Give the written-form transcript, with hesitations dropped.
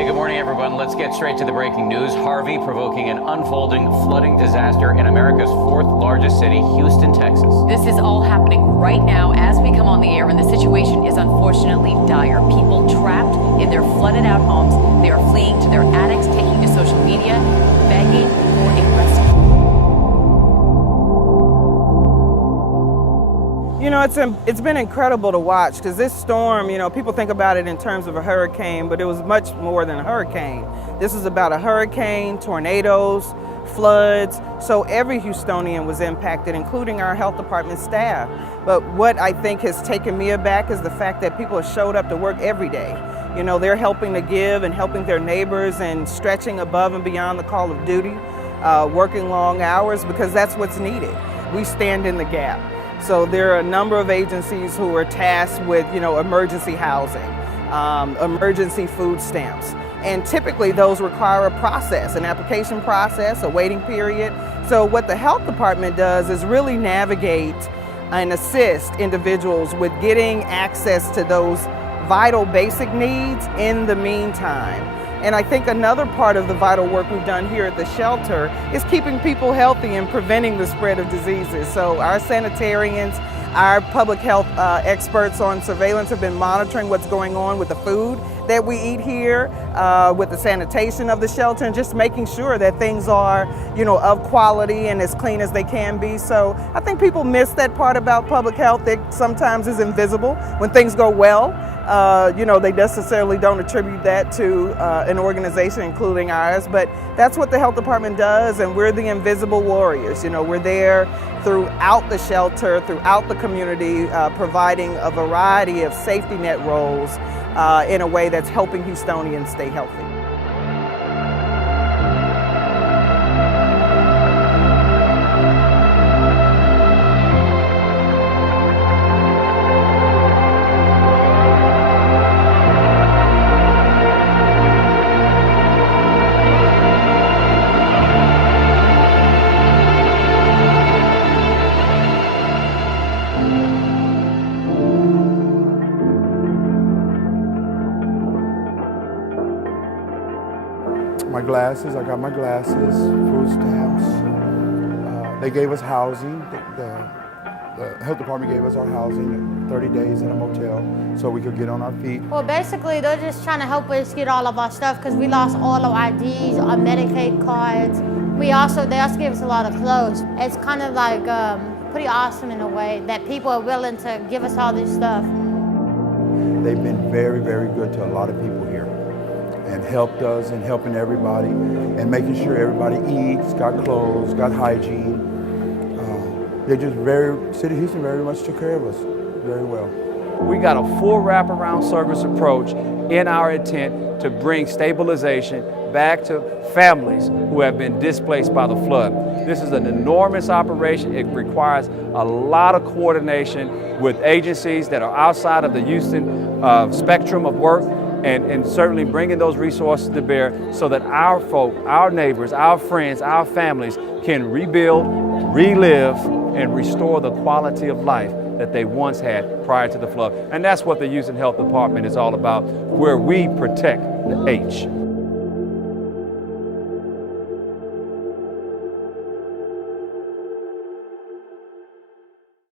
Hey, good morning, everyone. Let's get straight to the breaking news. Harvey provoking an unfolding flooding disaster in America's fourth largest city, Houston, Texas. This is all happening right now as we come on the air, and the situation is unfortunately dire. People trapped in their flooded out homes. They are fleeing to their attics, taking to social media, begging for a rescue. You know, it's been incredible to watch because this storm, you know, people think about it in terms of a hurricane, but it was much more than a hurricane. This is about a hurricane, tornadoes, floods. So every Houstonian was impacted, including our health department staff. But what I think has taken me aback is the fact that people have showed up to work every day. You know, they're helping to give and helping their neighbors and stretching above and beyond the call of duty, working long hours because that's what's needed. We stand in the gap. So there are a number of agencies who are tasked with, you know, emergency housing, emergency food stamps. And typically those require a process, an application process, a waiting period. So what the health department does is really navigate and assist individuals with getting access to those vital basic needs in the meantime. And I think another part of the vital work we've done here at the shelter is keeping people healthy and preventing the spread of diseases. So our sanitarians, our public health experts on surveillance have been monitoring what's going on with the food that we eat here, with the sanitation of the shelter, and just making sure that things are, you know, of quality and as clean as they can be. So I think people miss that part about public health that sometimes is invisible. When things go well, you know, they necessarily don't attribute that to an organization, including ours, but that's what the health department does, and we're the invisible warriors. You know, we're there throughout the shelter, throughout the community, providing a variety of safety net roles in a way that's helping Houstonians stay healthy. My glasses, I got my glasses, food stamps. They gave us housing. The health department gave us our housing, 30 days in a motel, so we could get on our feet. Well, basically, they're just trying to help us get all of our stuff because we lost all our IDs, our Medicaid cards. They also gave us a lot of clothes. It's kind of like pretty awesome in a way that people are willing to give us all this stuff. They've been very, very good to a lot of people here and helped us and helping everybody and making sure everybody eats, got clothes, got hygiene. They just City of Houston very much took care of us very well. We got a full wraparound service approach in our intent to bring stabilization back to families who have been displaced by the flood. This is an enormous operation. It requires a lot of coordination with agencies that are outside of the Houston spectrum of work, and certainly bringing those resources to bear so that our folk, our neighbors, our friends, our families can rebuild, relive, and restore the quality of life that they once had prior to the flood. And that's what the Houston Health Department is all about, where we protect the H.